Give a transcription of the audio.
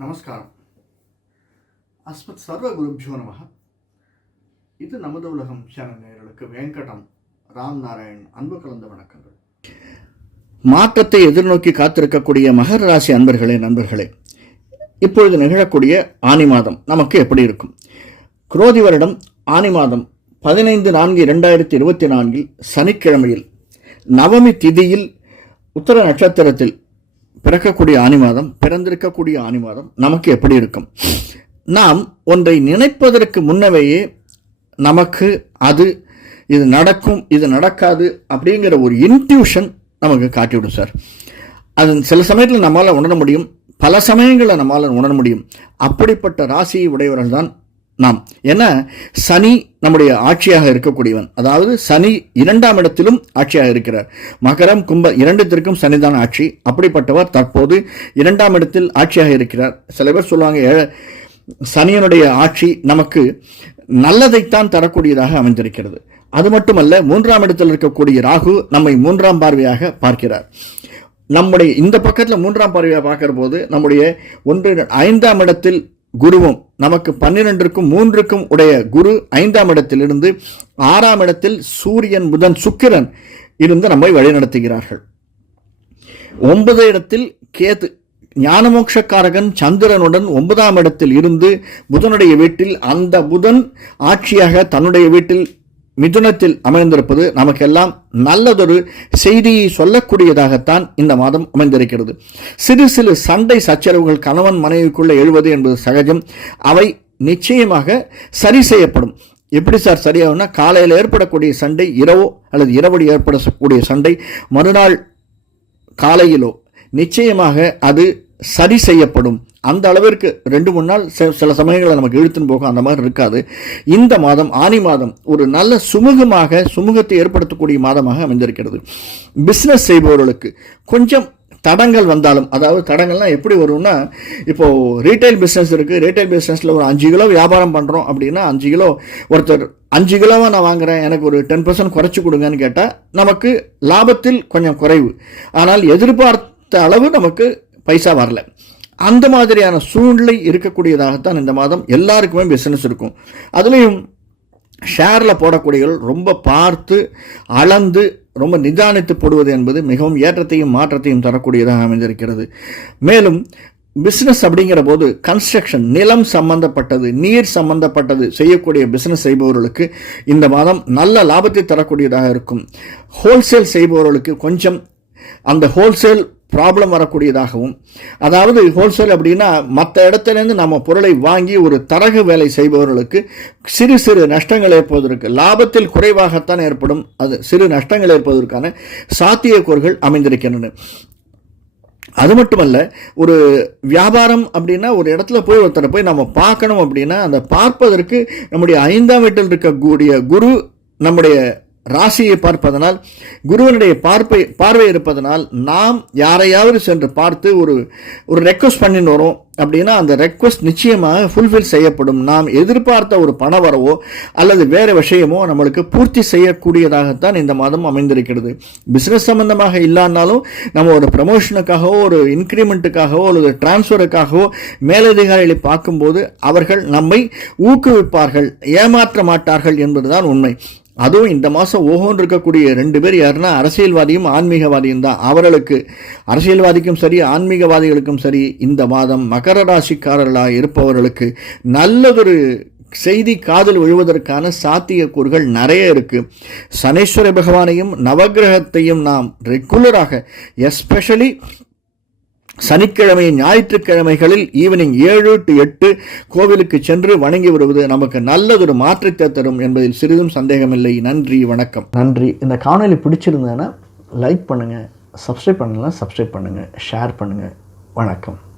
நமஸ்காரம். அஸ்மத் சர்வ குருபியோ நமக இது நமது உலகம் சேனல் நேயர்களுக்கு வெங்கடம் ராம் நாராயண் அன்பு கலந்த வணக்கங்கள். மாற்றத்தை எதிர்நோக்கி காத்திருக்கக்கூடிய மகர ராசி அன்பர்களே நண்பர்களே இப்பொழுது நிகழக்கூடிய ஆனி மாதம் நமக்கு எப்படி இருக்கும்? குரோதி வருடம் ஆனி மாதம் பதினைந்து நான்கு இரண்டாயிரத்தி இருபத்தி நான்கில் சனிக்கிழமையில் நவமி திதியில் உத்தர நட்சத்திரத்தில் பிறக்கக்கூடிய ஆனி மாதம் பிறந்திருக்கக்கூடிய ஆனி மாதம் நமக்கு எப்படி இருக்கும்? நாம் ஒன்றை நினைப்பதற்கு முன்னவேயே நமக்கு அது இது நடக்கும் இது நடக்காது அப்படிங்கிற ஒரு இன்ட்யூஷன் நமக்கு காட்டிவிடும் சார். அது சில சமயத்தில் நம்மால் உணர முடியும் பல சமயங்களில் நம்மால் உணர முடியும். அப்படிப்பட்ட ராசியை உடையவர்கள் தான் நாம் ஏன்னா சனி நம்முடைய ஆட்சியாக இருக்கக்கூடியவன். அதாவது சனி இரண்டாம் இடத்திலும் ஆட்சியாக இருக்கிறார். மகரம் கும்ப இரண்டுத்திற்கும் சனிதான் ஆட்சி. அப்படிப்பட்டவர் தற்போது இரண்டாம் இடத்தில் ஆட்சியாக இருக்கிறார். சில பேர் சொல்லுவாங்க சனியனுடைய ஆட்சி நமக்கு நல்லதைத்தான் தரக்கூடியதாக அமைந்திருக்கிறது. அது மட்டுமல்ல மூன்றாம் இடத்தில் இருக்கக்கூடிய ராகு நம்மை மூன்றாம் பார்வையாக பார்க்கிறார். நம்முடைய இந்த பக்கத்தில் மூன்றாம் பார்வையாக பார்க்கிற போது நம்முடைய ஒன்று ஐந்தாம் இடத்தில் குருவும் நமக்கு பன்னிரெண்டிற்கும் மூன்றுக்கும் உடைய குரு ஐந்தாம் இடத்திலிருந்து ஆறாம் இடத்தில் சூரியன் புதன் சுக்கிரன் இருந்து நம்மை வழிநடத்துகிறார்கள். ஒன்பது இடத்தில் கேது ஞானமோட்சக்காரகன் சந்திரனுடன் ஒன்பதாம் இடத்தில் இருந்து புதனுடைய வீட்டில் அந்த புதன் ஆட்சியாக தன்னுடைய வீட்டில் மிதுனத்தில் அமைந்திருப்பது நமக்கெல்லாம் நல்லதொரு செய்தியை சொல்லக்கூடியதாகத்தான் இந்த மாதம் அமைந்திருக்கிறது. சிறு சிறு சண்டை சச்சரவுகள் கணவன் மனைவிக்குள்ளே எழுவது என்பது சகஜம். அவை நிச்சயமாக சரி செய்யப்படும். எப்படி சார் சரியாகும்னா காலையில் ஏற்படக்கூடிய சண்டை இரவோ அல்லது இரவடி ஏற்படக்கூடிய சண்டை மறுநாள் காலையிலோ. நிச்சயமாக அது சரி செய்யப்படும். அந்த அளவிற்கு ரெண்டு மூணு நாள் சில சமயங்களை நமக்கு இழுத்துன்னு போகும். அந்த மாதிரி இருக்காது. இந்த மாதம் ஆனி மாதம் ஒரு நல்ல சுமூகமாக சுமூகத்தை ஏற்படுத்தக்கூடிய மாதமாக அமைந்திருக்கிறது. பிஸ்னஸ் செய்பவர்களுக்கு கொஞ்சம் தடங்கள் வந்தாலும் அதாவது தடங்கள்லாம் எப்படி வரும்னா இப்போது ரீட்டைல் பிஸ்னஸ் இருக்குது ரீட்டைல் பிஸ்னஸில் ஒரு அஞ்சு கிலோ வியாபாரம் பண்ணுறோம் அப்படின்னா அஞ்சு கிலோ ஒருத்தர் அஞ்சு கிலோவாக நான் வாங்குறேன் எனக்கு ஒரு டென் பர்சன்ட் குறைச்சி கொடுங்கன்னு கேட்டால் நமக்கு லாபத்தில் கொஞ்சம் குறைவு. ஆனால் எதிர்பார்த்த அளவு நமக்கு பைசா வரல. அந்த மாதிரியான சூழ்நிலை இருக்கக்கூடியதாகத்தான் இந்த மாதம் எல்லாருக்குமே பிஸ்னஸ் இருக்கும். அதுலேயும் ஷேரில் போடக்கூடியவர்கள் ரொம்ப பார்த்து அளந்து ரொம்ப நிதானித்து போடுவது என்பது மிகவும் ஏற்றத்தையும் மாற்றத்தையும் தரக்கூடியதாக அமைந்திருக்கிறது. மேலும் பிஸ்னஸ் அப்படிங்கிற போது கன்ஸ்ட்ரக்ஷன் நிலம் சம்பந்தப்பட்டது நீர் சம்பந்தப்பட்டது செய்யக்கூடிய பிஸ்னஸ் செய்பவர்களுக்கு இந்த மாதம் நல்ல லாபத்தை தரக்கூடியதாக இருக்கும். ஹோல்சேல் செய்பவர்களுக்கு கொஞ்சம் அந்த ஹோல்சேல் ப்ராப்ளம் வரக்கூடியதாகவும் அதாவது ஹோல்சேல் அப்படின்னா மற்ற இடத்துலேருந்து நம்ம பொருளை வாங்கி ஒரு தரகு வேலை செய்பவர்களுக்கு சிறு சிறு நஷ்டங்கள் ஏற்படுவதற்கு லாபத்தில் குறைவாகத்தான் ஏற்படும். அது சிறு நஷ்டங்கள் ஏற்பதற்கான சாத்தியக்கூறுகள் அமைந்திருக்கின்றன. அது மட்டுமல்ல ஒரு வியாபாரம் அப்படின்னா ஒரு இடத்துல போய் ஒருத்தரை போய் நம்ம பார்க்கணும் அப்படின்னா அந்த பார்ப்பதற்கு நம்முடைய ஐந்தாம் வீட்டில் இருக்கக்கூடிய குரு நம்முடைய ராசியை பார்ப்பதனால் குருவனுடைய பார்ப்பை பார்வை இருப்பதனால் நாம் யாரையாவது சென்று பார்த்து ஒரு ஒரு ரெக்வஸ்ட் பண்ணின்னு வரோம் அப்படின்னா அந்த ரெக்வஸ்ட் நிச்சயமாக ஃபுல்ஃபில் செய்யப்படும். நாம் எதிர்பார்த்த ஒரு பண வரவோ அல்லது வேறு விஷயமோ நம்மளுக்கு பூர்த்தி செய்யக்கூடியதாகத்தான் இந்த மாதம் அமைந்திருக்கிறது. பிஸ்னஸ் சம்பந்தமாக இல்லானாலும் நம்ம ஒரு ப்ரமோஷனுக்காகவோ ஒரு இன்க்ரிமெண்ட்டுக்காகவோ அல்லது டிரான்ஸ்ஃபருக்காகவோ மேலதிகாரிகளை பார்க்கும்போது அவர்கள் நம்மை ஊக்குவிப்பார்கள் ஏமாற்ற மாட்டார்கள் என்பதுதான் உண்மை. அதுவும் இந்த மாதம் ஓஹோன்னு இருக்கக்கூடிய ரெண்டு பேர் யாருன்னா அரசியல்வாதியும் ஆன்மீகவாதியும் தான். அவர்களுக்கு அரசியல்வாதிக்கும் சரி ஆன்மீகவாதிகளுக்கும் சரி இந்த மாதம் மகர ராசிக்காரர்களாக இருப்பவர்களுக்கு நல்லதொரு செய்தி காதல் விழுவதற்கான சாத்தியக்கூறுகள் நிறைய இருக்குது சனீஸ்வர பகவானையும் நவகிரகத்தையும் நாம் ரெகுலராக எஸ்பெஷலி சனிக்கிழமை ஞாயிற்றுக்கிழமைகளில் ஈவினிங் ஏழு டு எட்டு கோவிலுக்கு சென்று வணங்கி வருவது நமக்கு நல்லதொரு மாற்றத்தை தரும் என்பதில் சிறிதும் சந்தேகமில்லை. நன்றி வணக்கம். நன்றி. இந்த காணொலி பிடிச்சிருந்தேன்னா லைக் பண்ணுங்கள் சப்ஸ்கிரைப் பண்ணலாம் சப்ஸ்கிரைப் பண்ணுங்கள் ஷேர் பண்ணுங்கள் வணக்கம்.